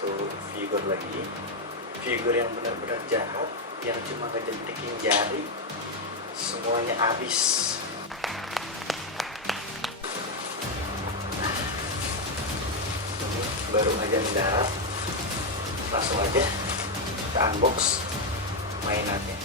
satu figur lagi, figur yang benar-benar jahat, yang cuma ngejentikin jari, semuanya habis. Nah, ini baru aja mendarat, langsung aja kita unbox mainannya.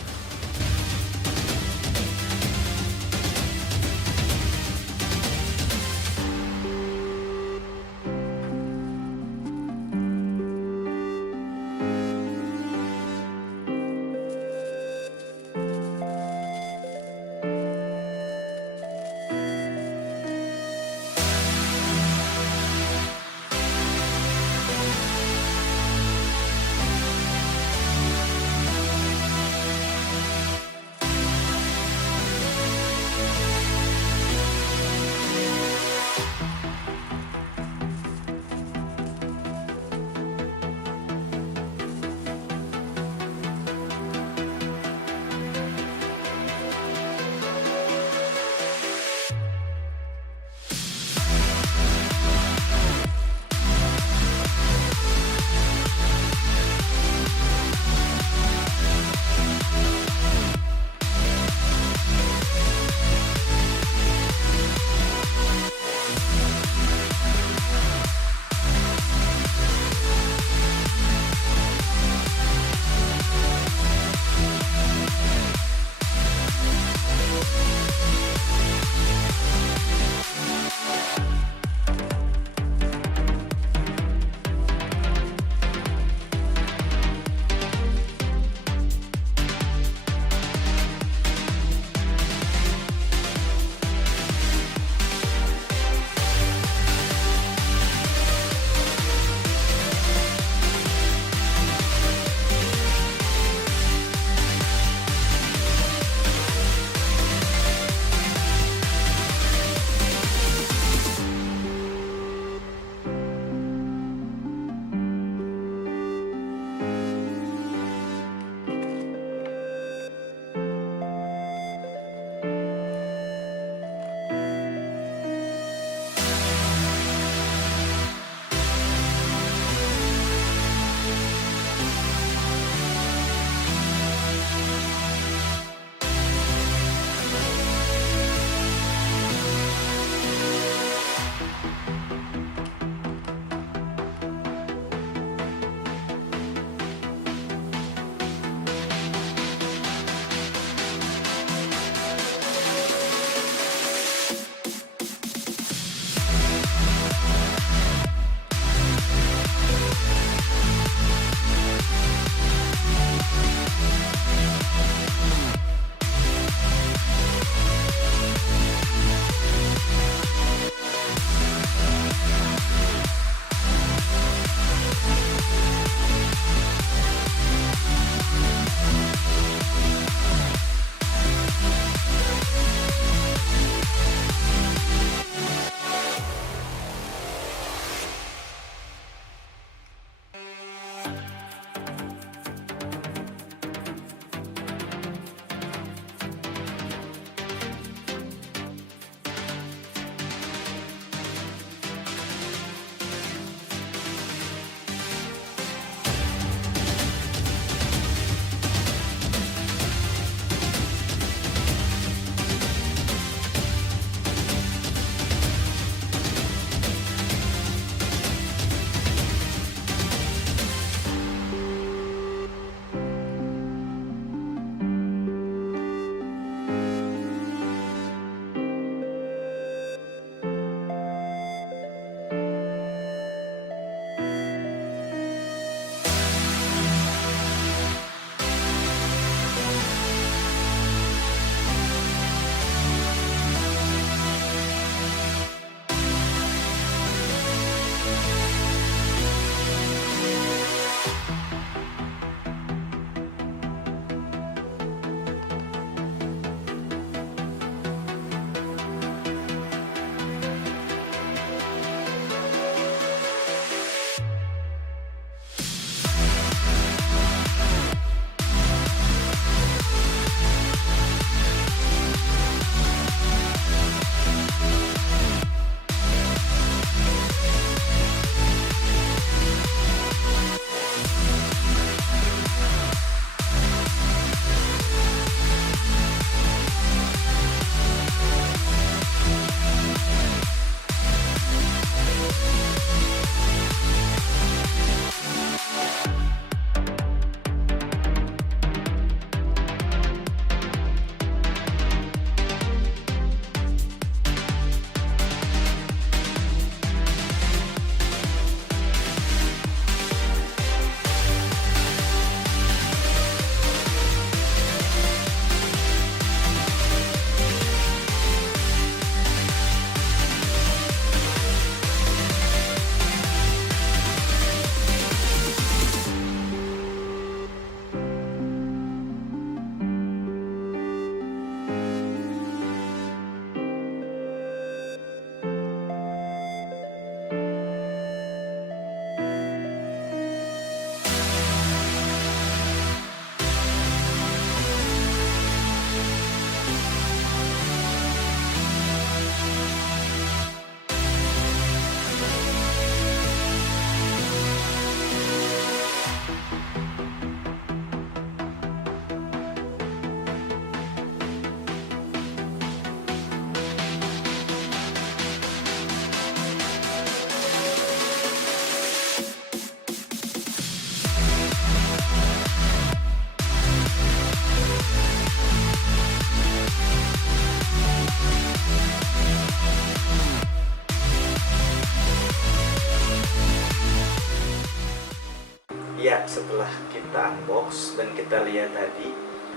Ya, setelah kita unbox dan kita lihat tadi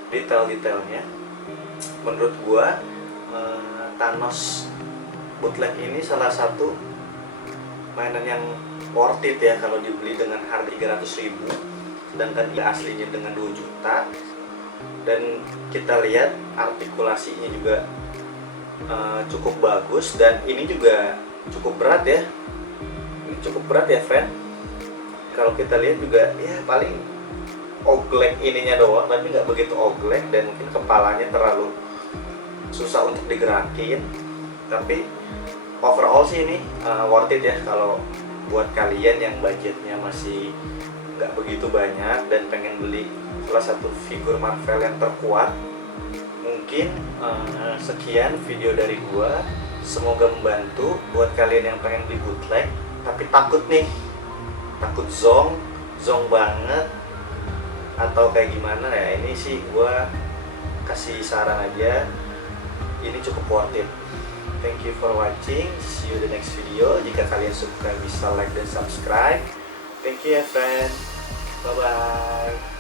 detail-detailnya, menurut gua Thanos bootleg ini salah satu mainan yang worth it ya kalau dibeli dengan harga 300.000, sedangkan dia aslinya dengan 2 juta. Dan kita lihat artikulasinya juga cukup bagus, dan ini juga cukup berat ya. Ini cukup berat ya, friend. Kalau kita lihat juga ya paling oglek ininya doang, tapi nggak begitu oglek, dan mungkin kepalanya terlalu susah untuk digerakin. Tapi overall sih ini worth it ya kalau buat kalian yang budgetnya masih nggak begitu banyak dan pengen beli salah satu figur Marvel yang terkuat. Mungkin sekian video dari gua, semoga membantu buat kalian yang pengen beli bootleg tapi takut nih, takut zong banget atau kayak gimana ya. Ini sih gua kasih saran aja, ini cukup worth it. Thank you for watching, see you the next video. Jika kalian suka bisa like dan subscribe. Thank you ya friend, bye bye.